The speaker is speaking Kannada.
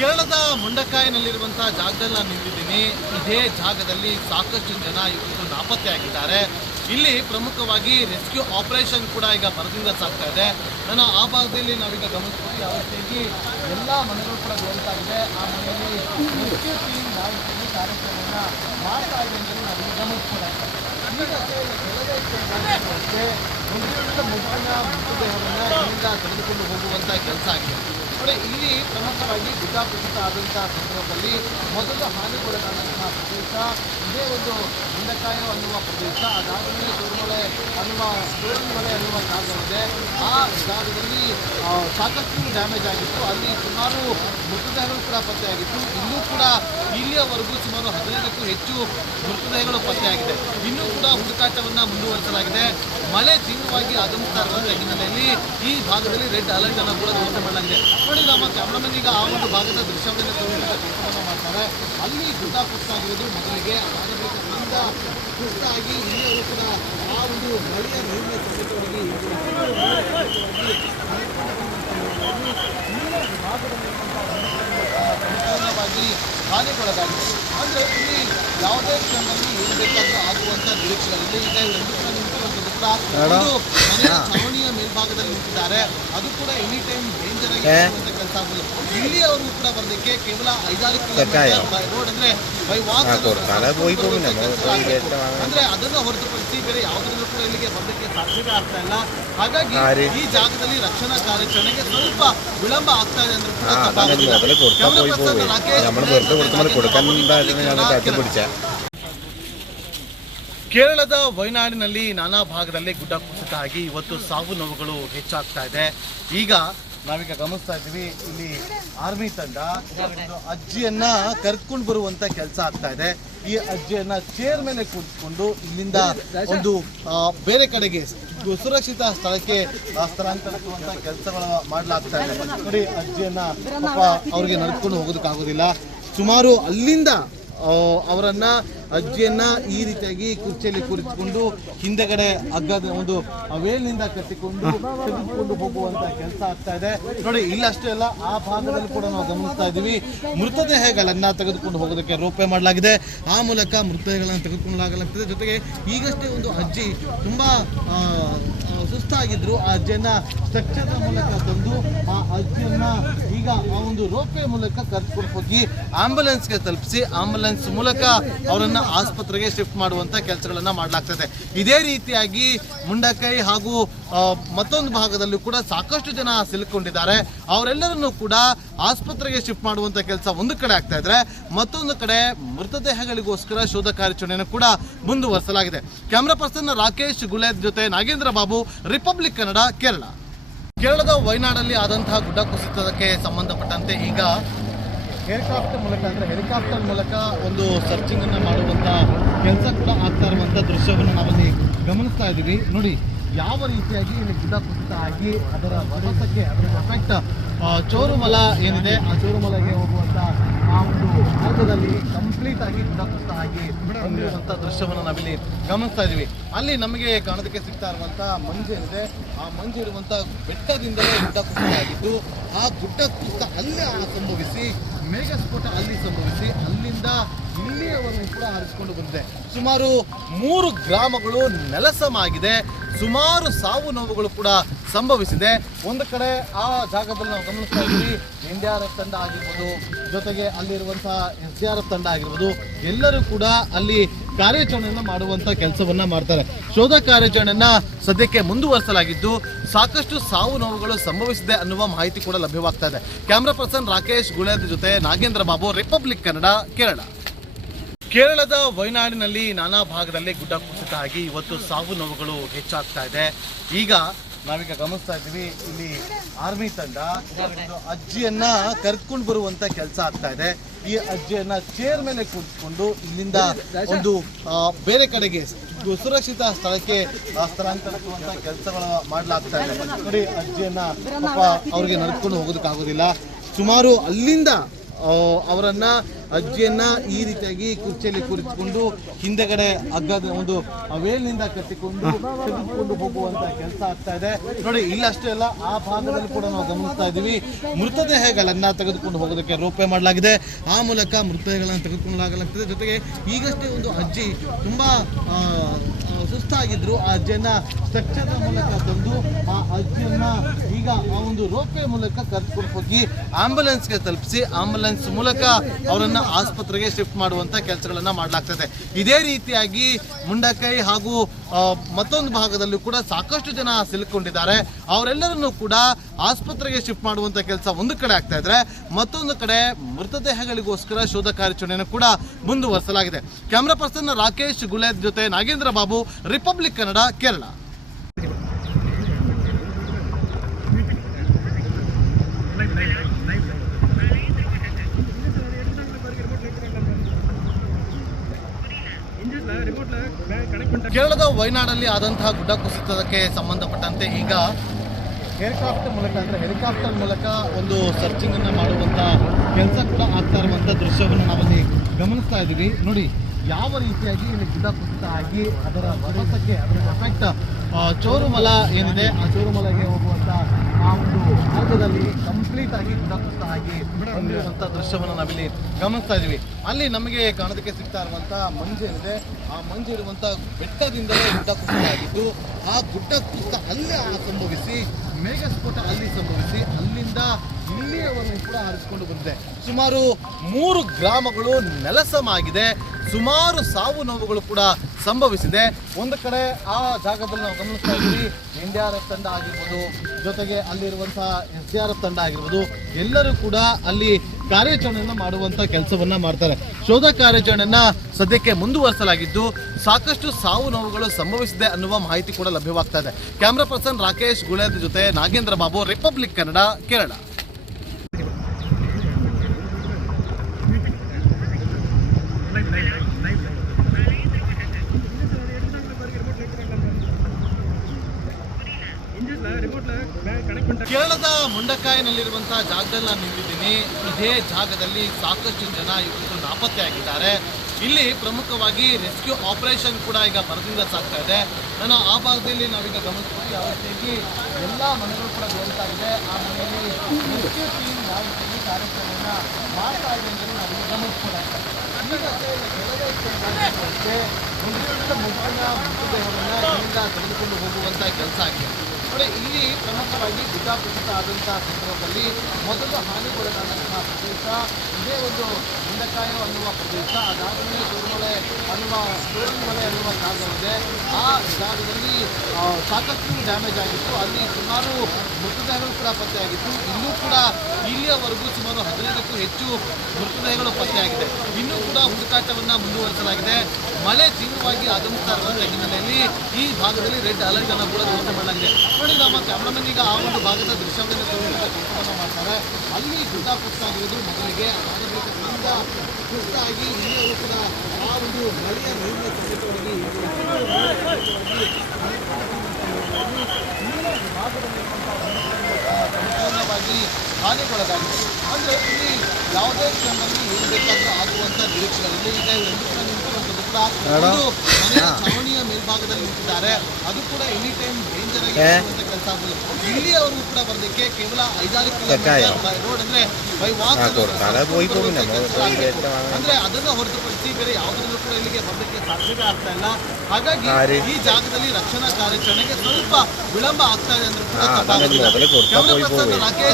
ಕೇರಳದ ಮುಂಡಕಾಯಿನಲ್ಲಿರುವಂತಹ ಜಾಗದಲ್ಲಿ ನಾನು ನಿಂತಿದ್ದೀನಿ. ಇದೇ ಜಾಗದಲ್ಲಿ ಸಾಕಷ್ಟು ಜನ ಇವತ್ತು ನಾಪತ್ತೆಯಾಗಿದ್ದಾರೆ. ಇಲ್ಲಿ ಪ್ರಮುಖವಾಗಿ ರೆಸ್ಕ್ಯೂ ಆಪರೇಷನ್ ಕೂಡ ಈಗ ಭರದಿಂದ ಸಾಗ್ತಾ ಇದೆ. ನನ್ನ ಆ ಭಾಗದಲ್ಲಿ ನಾವೀಗ ಗಮನಿಸ್ತೀವಿ ಯಾವ ರೀತಿಯಾಗಿ ಎಲ್ಲ ಮನೆಗಳು ಕೂಡ ಗೊತ್ತಾಗಿದೆ. ಆ ಮನೆಯಲ್ಲಿ ರೆಸ್ಕ್ಯೂ ಟೀಮ್ ಯಾವ ರೀತಿ ಕಾರ್ಯಕ್ರಮವನ್ನು ಮಾಡ್ತಾ ಇದೆ ಅಂತ ನಾವು ಗಮನಿಸ್ಬೋದಾಗಿದೆ. ಒಂದಿಷ್ಟು ಮಗುವಿನ ಮೃತದೇಹವನ್ನು ಇಲ್ಲಿಂದ ತೆಗೆದುಕೊಂಡು ಹೋಗುವಂಥ ಕೆಲಸ ಆಗಿದೆ. ನೋಡಿ, ಇಲ್ಲಿ ಪ್ರಮುಖವಾಗಿ ಗುಡ್ಡ ಕುಸಿತ ಆದಂತಹ ಸಂದರ್ಭದಲ್ಲಿ ಮೊದಲು ಹಾನಿಗೊಳಗಾದಂತಹ ಪ್ರದೇಶ ಇದೇ ಒಂದು ಮುಂಡಕಾಯಿ ಅನ್ನುವ ಪ್ರದೇಶ. ಅದಾದಮೇಲೆ ತೋರುಮಲೆ ಅನ್ನುವ ಜಾಗವಿದೆ. ಆ ಜಾಗದಲ್ಲಿ ಸಾಕಷ್ಟು ಡ್ಯಾಮೇಜ್ ಆಗಿತ್ತು. ಅಲ್ಲಿ ಸುಮಾರು ಮೃತದೇಹಗಳು ಕೂಡ ಪತ್ತೆಯಾಗಿತ್ತು. ಇನ್ನೂ ಕೂಡ ಇಲ್ಲಿಯವರೆಗೂ ಸುಮಾರು 15ಕ್ಕೂ ಹೆಚ್ಚು ಮೃತದೇಹಗಳು ಪತ್ತೆಯಾಗಿದೆ. ಇನ್ನೂ ಕೂಡ ಹುಡುಕಾಟವನ್ನು ಮುಂದುವರಿಸಲಾಗಿದೆ. ಮಳೆ ತೀವ್ರವಾಗಿ ಆಗಮಿಸ್ತಾ ಇರುವಂತಹ ಹಿನ್ನೆಲೆಯಲ್ಲಿ ಈ ಭಾಗದಲ್ಲಿ ರೆಡ್ ಅಲರ್ಟ್ ಅನ್ನು ಕೂಡ ಘೋಷಣೆ ಮಾಡಲಾಗಿದೆ. ನೋಡಿ, ನಮ್ಮ ಕ್ಯಾಮ್ರಾಮನ್ ಈಗ ಆ ಒಂದು ಭಾಗದ ದೃಶ್ಯವನ್ನು ತೋರಿಸುವ ಕೆಲಸವನ್ನು ಮಾಡ್ತಾರೆ. ಅಲ್ಲಿ ಗುಡ್ಡ ಕುಸಿತಾಗಿರೋದು ಮೊದಲಿಗೆ, ಅದಾದ ಕುಸಿತಾಗಿ ಇಲ್ಲಿಯವರು ಕೂಡ ಆ ಒಂದು ಮಳೆಯ ನೀರಿನ ಸಮೇತವಾಗಿ ಸಂಪೂರ್ಣವಾಗಿ ಹಾನಿಗೊಳಗಾಗಿದೆ. ಅಂದರೆ ಇಲ್ಲಿ ಯಾವುದೇ ಕ್ಷಣದಲ್ಲಿ ಏನು ಬೇಕಾದರೂ ಆಗುವಂಥ ನಿರೀಕ್ಷೆಗಳಿದೆ. ಈಗ ನಿಂತಿರುವಂಥದ್ದು ಕೂಡ ಒಂದು ಮನೆಯ ಛಾವಣಿಯ ಮೇಲ್ಭಾಗದಲ್ಲಿ ನಿಂತಿದ್ದಾರೆ. ಅದು ಕೂಡ ಎನಿ ಟೈಮ್ ಡೇಂಜರ್ ಆಗಿ ಕೆಲಸ ಆಗ್ಬೋದು. ಇಲ್ಲಿ ಅವರು ಕೂಡ ಬರಲಿಕ್ಕೆ ಕೇವಲ 5-6 ಕಿಲೋಮೀಟರ್ ರೋಡ್ ಅಂದರೆ ಬೈ ವಾಕ್ ಅಂದರೆ ಅದನ್ನು ಹೊರತುಪಡಿಸಿ ಬೇರೆ ಯಾವುದರಲ್ಲೂ ಕೂಡ ಇಲ್ಲಿಗೆ ಬರಲಿಕ್ಕೆ ಸಾಧ್ಯವೇ ಆಗ್ತಾ ಇಲ್ಲ. ಹಾಗಾಗಿ ಈ ಜಾಗದಲ್ಲಿ ರಕ್ಷಣಾ ಕಾರ್ಯಾಚರಣೆಗೆ ಸ್ವಲ್ಪ ವಿಳಂಬ ಆಗ್ತಾ ಇದೆ ಅಂದ್ರೆ ಕೇರಳದ ವಯನಾಡಿನಲ್ಲಿ ನಾನಾ ಭಾಗದಲ್ಲಿ ಗುಡ್ಡ ಕುಸಿತ ಆಗಿ ಇವತ್ತು ಸಾವು ನೋವುಗಳು ಹೆಚ್ಚಾಗ್ತಾ ಇದೆ. ಈಗ ನಾವೀಗ ಗಮನಿಸ್ತಾ ಇದ್ದೀವಿ, ಇಲ್ಲಿ ಆರ್ಮಿ ತಂಡ ಅಜ್ಜಿಯನ್ನ ಕರ್ಕೊಂಡು ಬರುವಂತ ಕೆಲಸ ಆಗ್ತಾ ಇದೆ. ಈ ಅಜ್ಜಿಯನ್ನ ಚೇರ್ ಮೇಲೆ ಕೂತ್ಕೊಂಡು ಇಲ್ಲಿಂದ ಒಂದು ಬೇರೆ ಕಡೆಗೆ ಸುರಕ್ಷಿತ ಸ್ಥಳಕ್ಕೆ ಸ್ಥಳಾಂತರಿಸುವಂತ ಕೆಲಸಗಳು ಮಾಡಲಾಗ್ತಾ ಇದೆ. ನೋಡಿ, ಅಜ್ಜಿಯನ್ನ ಅವ್ರಿಗೆ ನಡ್ಕೊಂಡು ಹೋಗೋದಕ್ಕಾಗೋದಿಲ್ಲ. ಸುಮಾರು ಅಲ್ಲಿಂದ ಅವರನ್ನ ಅಜ್ಜಿಯನ್ನ ಈ ರೀತಿಯಾಗಿ ಕುರ್ಚಿಯಲ್ಲಿ ಕೂರಿಸಿಕೊಂಡು ಹಿಂದೆಗಡೆ ಹಗ್ಗದ ಒಂದು ವೇಲ್ನಿಂದ ಕಟ್ಟಿಕೊಂಡು ತೆಗೆದುಕೊಂಡು ಹೋಗುವಂತ ಕೆಲಸ ಆಗ್ತಾ ಇದೆ. ನೋಡಿ, ಇಲ್ಲಷ್ಟೇ ಅಲ್ಲ, ಆ ಭಾಗದಲ್ಲಿ ಕೂಡ ನಾವು ಗಮನಿಸ್ತಾ ಇದ್ದೀವಿ, ಮೃತದೇಹಗಳನ್ನ ತೆಗೆದುಕೊಂಡು ಹೋಗೋದಕ್ಕೆ ರೋಪೆ ಮಾಡಲಾಗಿದೆ. ಆ ಮೂಲಕ ಮೃತದೇಹಗಳನ್ನು ತೆಗೆದುಕೊಳ್ಳಲಾಗಲಾಗ್ತದೆ. ಜೊತೆಗೆ ಈಗಷ್ಟೇ ಒಂದು ಅಜ್ಜಿ ತುಂಬಾ ಸುಸ್ತಾಗಿದ್ರು. ಆ ಅಜ್ಜಿಯನ್ನ ಸ್ಟ್ರಕ್ಚರ್ನ ಮೂಲಕ ತಂದು ಆ ಅಜ್ಜಿಯನ್ನ ಈಗ ಆ ಒಂದು ರೋಪೆ ಮೂಲಕ ಕರೆದುಕೊಂಡು ಹೋಗಿ ಆಂಬ್ಯುಲೆನ್ಸ್ಗೆ ತಲುಪಿಸಿ ಆಂಬ್ಯುಲೆನ್ಸ್ ಮೂಲಕ ಅವರನ್ನ ಆಸ್ಪತ್ರೆಗೆ ಶಿಫ್ಟ್ ಮಾಡುವಂತ ಕೆಲಸಗಳನ್ನ ಮಾಡಲಾಗ್ತದೆ. ಇದೇ ರೀತಿಯಾಗಿ ಮುಂಡಕೈ ಹಾಗೂ ಮತ್ತೊಂದು ಭಾಗದಲ್ಲೂ ಕೂಡ ಸಾಕಷ್ಟು ಜನ ಸಿಲುಕೊಂಡಿದ್ದಾರೆ. ಅವರೆಲ್ಲರನ್ನೂ ಕೂಡ ಆಸ್ಪತ್ರೆಗೆ ಶಿಫ್ಟ್ ಮಾಡುವಂತ ಕೆಲಸ ಒಂದು ಕಡೆ ಆಗ್ತಾ ಇದ್ರೆ, ಮತ್ತೊಂದು ಕಡೆ ಮೃತದೇಹಗಳಿಗೋಸ್ಕರ ಶೋಧ ಕಾರ್ಯಾಚರಣೆಯನ್ನು ಕೂಡ ಮುಂದುವರಿಸಲಾಗಿದೆ. ಕ್ಯಾಮ್ರಾ ಪರ್ಸನ್ ರಾಕೇಶ್ ಗುಲೇದ್ ಜೊತೆ ನಾಗೇಂದ್ರ ಬಾಬು, ರಿಪಬ್ಲಿಕ್ ಕನ್ನಡ, ಕೇರಳ. ಕೇರಳದ ವಯನಾಡಲ್ಲಿ ಆದಂತಹ ಗುಡ್ಡ ಕುಸಿತಕ್ಕೆ ಸಂಬಂಧಪಟ್ಟಂತೆ ಈಗ ಹೆಲಿಕಾಪ್ಟರ್ ಮೂಲಕ ಒಂದು ಸರ್ಚಿಂಗ್ ಅನ್ನು ಮಾಡುವಂತ ಕೆಲಸ ಕೂಡ ಆಗ್ತಾ ಇರುವಂತ ದೃಶ್ಯವನ್ನು ನಾವಲ್ಲಿ ಗಮನಿಸ್ತಾ ಇದ್ದೀವಿ. ನೋಡಿ, ಯಾವ ರೀತಿಯಾಗಿ ಇಲ್ಲಿ ಗುಡ್ಡ ಕುಸಿತ ಆಗಿ ಅದರ ಬಡತಕ್ಕೆ ಅದರ ಎಫೆಕ್ಟ್ ಚೋರುಮಲ ಏನಿದೆ ಆ ಚೋರುಮಲೆಗೆ ಹೋಗುವಂತ ಆ ಒಂದು ಮಾರ್ಗದಲ್ಲಿ ಕಂಪ್ಲೀಟ್ ಆಗಿ ಗುಡ್ಡ ಕುಸಿತ ಆಗಿ ಬಂದಿರುವಂತ ದೃಶ್ಯವನ್ನು ನಾವಿಲ್ಲಿ ಗಮನಿಸ್ತಾ ಇದೀವಿ. ಅಲ್ಲಿ ನಮಗೆ ಕಾಣೋದಕ್ಕೆ ಸಿಗ್ತಾ ಇರುವಂತ ಮಂಜು ಏನಿದೆ, ಆ ಮಂಜು ಇರುವಂತ ಬೆಟ್ಟದಿಂದಲೇ ಗುಡ್ಡ ಕುಸಿತ ಆಗಿದ್ದು, ಆ ಗುಡ್ಡ ಕುಸಿತ ಅಲ್ಲೇ ಸಂಭವಿಸಿ ಮೇಘಸ್ಫೋಟ ಅಲ್ಲಿ ಸಂಭವಿಸಿ ಅಲ್ಲಿಂದ ಇಲ್ಲಿಯವರೆಗೂ ಕೂಡ ಹರಿಸಿಕೊಂಡು ಬಂದಿದೆ. ಸುಮಾರು 3 ಗ್ರಾಮಗಳು ನೆಲಸಮಾಗಿದೆ. ಸುಮಾರು ಸಾವು ನೋವುಗಳು ಕೂಡ ಸಂಭವಿಸಿದೆ. ಒಂದು ಕಡೆ ಆ ಜಾಗದಲ್ಲಿ ನಾವು ಗಮನಿಸ್ತಾ ಇದ್ದೀವಿ, NDRF ತಂಡ ಆಗಿರ್ಬೋದು, ಜೊತೆಗೆ ಅಲ್ಲಿರುವಂತಹ SDRF ತಂಡ ಆಗಿರ್ಬೋದು, ಎಲ್ಲರೂ ಕೂಡ ಅಲ್ಲಿ ಕಾರ್ಯಾಚರಣೆಯನ್ನು ಮಾಡುವಂತ ಕೆಲಸವನ್ನ ಮಾಡ್ತಾರೆ. ಶೋಧ ಕಾರ್ಯಾಚರಣೆಯನ್ನ ಸದ್ಯಕ್ಕೆ ಮುಂದುವರಿಸಲಾಗಿದ್ದು ಸಾಕಷ್ಟು ಸಾವು ನೋವುಗಳು ಸಂಭವಿಸಿದೆ ಅನ್ನುವ ಮಾಹಿತಿ ಕೂಡ ಲಭ್ಯವಾಗ್ತಾ ಇದೆ. ಕ್ಯಾಮ್ರಾ ಪರ್ಸನ್ ರಾಕೇಶ್ ಗುಲೇದ್ ಜೊತೆ ನಾಗೇಂದ್ರ ಬಾಬು, ರಿಪಬ್ಲಿಕ್ ಕನ್ನಡ, ಕೇರಳ. ಕೇರಳದ ವಯನಾಡಿನಲ್ಲಿ ನಾನಾ ಭಾಗದಲ್ಲಿ ಗುಡ್ಡ ಕುಸಿತ ಆಗಿ ಇವತ್ತು ಸಾವು ನೋವುಗಳು ಹೆಚ್ಚಾಗ್ತಾ ಇದೆ. ಈಗ ನಾವೀಗ ಗಮನಿಸ್ತಾ ಇದ್ದೀವಿ, ಇಲ್ಲಿ ಆರ್ಮಿ ತಂಡ ಅಜ್ಜಿಯನ್ನ ಕರ್ಕೊಂಡು ಬರುವಂತ ಕೆಲಸ ಆಗ್ತಾ ಇದೆ. ಈ ಅಜ್ಜಿಯನ್ನ ಚೇರ್ ಮೇಲೆ ಕೂತ್ಕೊಂಡು ಇಲ್ಲಿಂದ ಒಂದು ಬೇರೆ ಕಡೆಗೆ ಸುರಕ್ಷಿತ ಸ್ಥಳಕ್ಕೆ ಸ್ಥಳಾಂತರಿಸುವಂತ ಕೆಲಸಗಳು ಮಾಡಲಾಗ್ತಾ ಇದೆ. ನೋಡಿ, ಅಜ್ಜಿಯನ್ನ ಅವ್ರಿಗೆ ನಡ್ಕೊಂಡು ಹೋಗೋದಕ್ಕಾಗೋದಿಲ್ಲ. ಸುಮಾರು ಅಲ್ಲಿಂದ ಅವರನ್ನ ಅಜ್ಜಿಯನ್ನ ಈ ರೀತಿಯಾಗಿ ಕುರ್ಚಿಯಲ್ಲಿ ಕೂರಿಸಿಕೊಂಡು ಹಿಂದೆಗಡೆ ಹಗ್ಗದ ಒಂದು ವೇಲ್ನಿಂದ ಕಟ್ಟಿಕೊಂಡು ತೆಗೆದುಕೊಂಡು ಹೋಗುವಂತ ಕೆಲಸ ಆಗ್ತಾ ಇದೆ ನೋಡಿ. ಇಲ್ಲಷ್ಟೇ ಅಲ್ಲ, ಆ ಭಾಗದಲ್ಲಿ ಕೂಡ ನಾವು ಗಮನಿಸ್ತಾ ಇದ್ದೀವಿ, ಮೃತದೇಹಗಳನ್ನ ತೆಗೆದುಕೊಂಡು ಹೋಗೋದಕ್ಕೆ ರೋಪೆ ಮಾಡಲಾಗಿದೆ. ಆ ಮೂಲಕ ಮೃತದೇಹಗಳನ್ನು ತೆಗೆದುಕೊಳ್ಳಲಾಗಲಾಗ್ತದೆ. ಜೊತೆಗೆ ಈಗಷ್ಟೇ ಒಂದು ಅಜ್ಜಿ ತುಂಬಾ ಸುಸ್ತಾಗಿದ್ರು. ಆ ಅಜ್ಜಿಯನ್ನ ಸ್ಟ್ರಕ್ಚರ್ನ ಮೂಲಕ ತಂದು ಆ ಅಜ್ಜಿಯನ್ನ ಈಗ ಆ ಒಂದು ರೋಪೆ ಮೂಲಕ ಕರೆದುಕೊಂಡು ಹೋಗಿ ಆಂಬ್ಯುಲೆನ್ಸ್ಗೆ ತಲುಪಿಸಿ ಆಂಬ್ಯುಲೆನ್ಸ್ ಮೂಲಕ ಅವರನ್ನ ಆಸ್ಪತ್ರೆಗೆ ಶಿಫ್ಟ್ ಮಾಡುವಂತ ಕೆಲಸಗಳನ್ನ ಮಾಡಲಾಗ್ತದೆ. ಇದೇ ರೀತಿಯಾಗಿ ಮುಂಡಕೈ ಹಾಗೂ ಮತ್ತೊಂದು ಭಾಗದಲ್ಲೂ ಕೂಡ ಸಾಕಷ್ಟು ಜನ ಸಿಲುಕೊಂಡಿದ್ದಾರೆ. ಅವರೆಲ್ಲರನ್ನೂ ಕೂಡ ಆಸ್ಪತ್ರೆಗೆ ಶಿಫ್ಟ್ ಮಾಡುವಂತ ಕೆಲಸ ಒಂದು ಕಡೆ ಆಗ್ತಾ ಇದ್ರೆ, ಮತ್ತೊಂದು ಕಡೆ ಮೃತದೇಹಗಳಿಗೋಸ್ಕರ ಶೋಧ ಕಾರ್ಯಾಚರಣೆಯನ್ನು ಕೂಡ ಮುಂದುವರಿಸಲಾಗಿದೆ. ಕ್ಯಾಮ್ರಾ ಪರ್ಸನ್ ರಾಕೇಶ್ ಗುಲೇದ್ ಜೊತೆ ನಾಗೇಂದ್ರ ಬಾಬು, ರಿಪಬ್ಲಿಕ್ ಕನ್ನಡ, ಕೇರಳ. ಕೇರಳದ ವಯನಾಡಲ್ಲಿ ಆದಂತಹ ಗುಡ್ಡ ಕುಸಿತಕ್ಕೆ ಸಂಬಂಧಪಟ್ಟಂತೆ ಈಗ ಹೆಲಿಕಾಪ್ಟರ್ ಮೂಲಕ ಒಂದು ಸರ್ಚಿಂಗ್ ಅನ್ನ ಮಾಡುವಂತ ಕೆಲಸ ಕೂಡ ಆಗ್ತಾ ಇರುವಂತ ದೃಶ್ಯವನ್ನು ನಾವಲ್ಲಿ ಗಮನಿಸ್ತಾ ಇದ್ದೀವಿ. ನೋಡಿ ಯಾವ ರೀತಿಯಾಗಿ ಇಲ್ಲಿ ಗುಡ್ಡ ಕುಸಿತ ಆಗಿ ಅದರ ಹೊಡೆತಕ್ಕೆ ಅದರ ಎಫೆಕ್ಟ್ ಚೋರುಮಲ ಏನಿದೆ ಆ ಚೋರುಮಲೆಗೆ ಹೋಗುವಂತ ಆ ಒಂದು ಮಾರ್ಗದಲ್ಲಿ ಕಂಪ್ಲೀಟ್ ಆಗಿ ಗುಡ್ಡ ಕುಸಿತ ಆಗಿ ಬಂದಿರುವಂತ ದೃಶ್ಯವನ್ನು ನಾವಿಲ್ಲಿ ಗಮನಿಸ್ತಾ ಇದೀವಿ. ಅಲ್ಲಿ ನಮಗೆ ಕಾಣೋದಕ್ಕೆ ಸಿಗ್ತಾ ಇರುವಂತ ಮಂಜು ಏನಿದೆ, ಆ ಮಂಜು ಇರುವಂತ ಬೆಟ್ಟದಿಂದಲೇ ಗುಡ್ಡ ಕುಸಿತ ಆಗಿದ್ದು, ಆ ಗುಡ್ಡ ಕುಸಿತ ಅಲ್ಲಿ ಸಂಭವಿಸಿ ಮೇಘಸ್ಫೋಟ ಅಲ್ಲಿ ಸಂಭವಿಸಿ ಅಲ್ಲಿಂದ ಇಲ್ಲಿಯವರೆಗೂ ಕೂಡ ಹರಿಸಿಕೊಂಡು ಬಂದಿದೆ. ಸುಮಾರು 3 ಗ್ರಾಮಗಳು ನೆಲಸಮಾಗಿದೆ. ಸುಮಾರು ಸಾವು ನೋವುಗಳು ಕೂಡ ಸಂಭವಿಸಿದೆ. ಒಂದು ಕಡೆ ಆ ಜಾಗದಲ್ಲಿ ನಾವು ಗಮನಿಸ್ತಾ ಇದ್ದೀವಿ, NDRF ತಂಡ ಆಗಿರ್ಬೋದು, ಜೊತೆಗೆ ಅಲ್ಲಿರುವಂತಹ SDRF ತಂಡ ಆಗಿರ್ಬೋದು, ಎಲ್ಲರೂ ಕೂಡ ಅಲ್ಲಿ ಕಾರ್ಯಾಚರಣೆಯನ್ನು ಮಾಡುವಂತ ಕೆಲಸವನ್ನ ಮಾಡ್ತಾರೆ. ಶೋಧ ಕಾರ್ಯಾಚರಣೆಯನ್ನ ಸದ್ಯಕ್ಕೆ ಮುಂದುವರಿಸಲಾಗಿದ್ದು ಸಾಕಷ್ಟು ಸಾವು ನೋವುಗಳು ಸಂಭವಿಸಿದೆ ಅನ್ನುವ ಮಾಹಿತಿ ಕೂಡ ಲಭ್ಯವಾಗ್ತಾ ಇದೆ. ಕ್ಯಾಮ್ರಾ ಪರ್ಸನ್ ರಾಕೇಶ್ ಗುಳೇದ್ ಜೊತೆ ನಾಗೇಂದ್ರ ಬಾಬು, ರಿಪಬ್ಲಿಕ್ ಕನ್ನಡ, ಕೇರಳ. ಕೇರಳದ ಮುಂಡಕಾಯಿನಲ್ಲಿರುವಂತಹ ಜಾಗದಲ್ಲಿ ನಾನು ನಿಂತಿದ್ದೀನಿ. ಇದೇ ಜಾಗದಲ್ಲಿ ಸಾಕಷ್ಟು ಜನ ಇವತ್ತು ನಾಪತ್ತೆಯಾಗಿದ್ದಾರೆ. ಇಲ್ಲಿ ಪ್ರಮುಖವಾಗಿ ರೆಸ್ಕ್ಯೂ ಆಪರೇಷನ್ ಕೂಡ ಈಗ ಭರದಿಂದ ಸಾಗ್ತಾ ಇದೆ. ನಾನು ಆ ಭಾಗದಲ್ಲಿ ನಾವೀಗ ಗಮನಿಸ್ತೀವಿ, ಯಾವ ರೀತಿಯಾಗಿ ಎಲ್ಲ ಮನೆಗಳು ಕೂಡ ಗೊತ್ತಾಗಿದೆ. ಆ ಮನೆಯಲ್ಲಿ ರೆಸ್ಕ್ಯೂ ಟೀಮ್ ಯಾವ ರೀತಿಯಾಗಿ ಕಾರ್ಯಕ್ರಮವನ್ನು ಮಾಡ್ತಾ ಇದೆ ಅಂತ ನಾವು ಗಮನಿಸ್ಬೋದಾಗಿದೆ. ಮೃತದೇಹವನ್ನು ಇಲ್ಲಿಂದ ತೆಗೆದುಕೊಂಡು ಹೋಗುವಂಥ ಕೆಲಸ ಆಗಿದೆ. ನೋಡಿ, ಇಲ್ಲಿ ಪ್ರಮುಖವಾಗಿ ಗುಡ್ಡ ಕುಸಿತ ಆದಂತಹ ಸಂದರ್ಭದಲ್ಲಿ ಮೊದಲು ಹಾನಿಗೊಳಗಾದಂತಹ ಪ್ರದೇಶ ಇದೇ ಒಂದು ಮುಂಡಕಾಯಿ ಅನ್ನುವ ಪ್ರದೇಶ. ಅದಾದಮೇಲೆ ಚೋರುಮಲೆ ಅನ್ನುವ ಜಾಗ ಇದೆ. ಆ ಜಾಗದಲ್ಲಿ ಸಾಕಷ್ಟು ಡ್ಯಾಮೇಜ್ ಆಗಿತ್ತು. ಅಲ್ಲಿ ಸುಮಾರು ಮೃತದೇಹಗಳು ಕೂಡ ಪತ್ತೆಯಾಗಿತ್ತು. ಇನ್ನೂ ಕೂಡ ಇಲ್ಲಿಯವರೆಗೂ ಸುಮಾರು 15ಕ್ಕೂ ಹೆಚ್ಚು ಮೃತದೇಹಗಳು ಪತ್ತೆಯಾಗಿದೆ. ಇನ್ನೂ ಕೂಡ ಹುಡುಕಾಟವನ್ನು ಮುಂದುವರಿಸಲಾಗಿದೆ. ಮಳೆ ತೀವ್ರವಾಗಿ ಆಗಮಿಸ್ತಾ ಇರುವಂತಹ ಹಿನ್ನೆಲೆಯಲ್ಲಿ ಈ ಭಾಗದಲ್ಲಿ ರೆಡ್ ಅಲರ್ಟ್ ಅನ್ನು ಕೂಡ ಘೋಷಣೆ ಮಾಡಲಾಗಿದೆ. ನೋಡಿ, ನಮ್ಮ ಕ್ಯಾಮ್ರಾಮನ್ ಈಗ ಆ ಒಂದು ಭಾಗದ ದೃಶ್ಯವನ್ನು ಕೆಲಸವನ್ನು ಮಾಡ್ತಾರೆ. ಅಲ್ಲಿ ಗುಡ್ಡ ಕುಸಿತ ಆಗಿರೋದು ಮೊದಲಿಗೆ, ಕುಸಿತ ಆಗಿ ಇಲ್ಲಿಯೂ ಕೂಡ ಆ ಒಂದು ಮಳೆಯ ನೀರಿನ ಸಮೇತವಾಗಿ ಸಂಪೂರ್ಣವಾಗಿ ಹಾನಿಗೊಳಗಾಗಿದೆ. ಅಂದರೆ ಇಲ್ಲಿ ಯಾವುದೇ ಕ್ಷಣದಲ್ಲಿ ಏನು ಬೇಕಾದರೂ ಆಗುವಂಥ ನಿರೀಕ್ಷೆಗಳಿಲ್ಲ. ಈಗ ನಿಂತಿರುವಂಥದ್ದು ಕೂಡ ಒಂದು ಮನೆಯ ಛಾವಣಿಯ ಮೇಲ್ಭಾಗದಲ್ಲಿ ನಿಂತಿದ್ದಾರೆ. ಅದು ಕೂಡ ಎನಿ ಟೈಮ್ ಡೇಂಜರ್ ಆಗಿ ಕೆಲಸ ಆಗುವುದು. ಇಲ್ಲಿಯವರೆಗೂ ಕೂಡ ಬರಲಿಕ್ಕೆ ಕೇವಲ 5-6 ಕಿಲೋಮೀಟರ್ ರೋಡ್ ಅಂದ್ರೆ ಬೈ ವಾಕ್ ಅಂದ್ರೆ ಅದನ್ನು ಹೊರತುಪಡಿಸಿ ಬೇರೆ ಯಾವುದರಲ್ಲೂ ಕೂಡ ಇಲ್ಲಿಗೆ ಬರಲಿಕ್ಕೆ ಸಾಧ್ಯತೆ ಆಗ್ತಾ ಇಲ್ಲ. ಹಾಗಾಗಿ ಈ ಜಾಗದಲ್ಲಿ ರಕ್ಷಣಾ ಕಾರ್ಯಾಚರಣೆಗೆ ಸ್ವಲ್ಪ ವಿಳಂಬ ಆಗ್ತಾ ಇದೆ ಅಂದ್ರೆ ಕೂಡ ರಾಕೇಶ್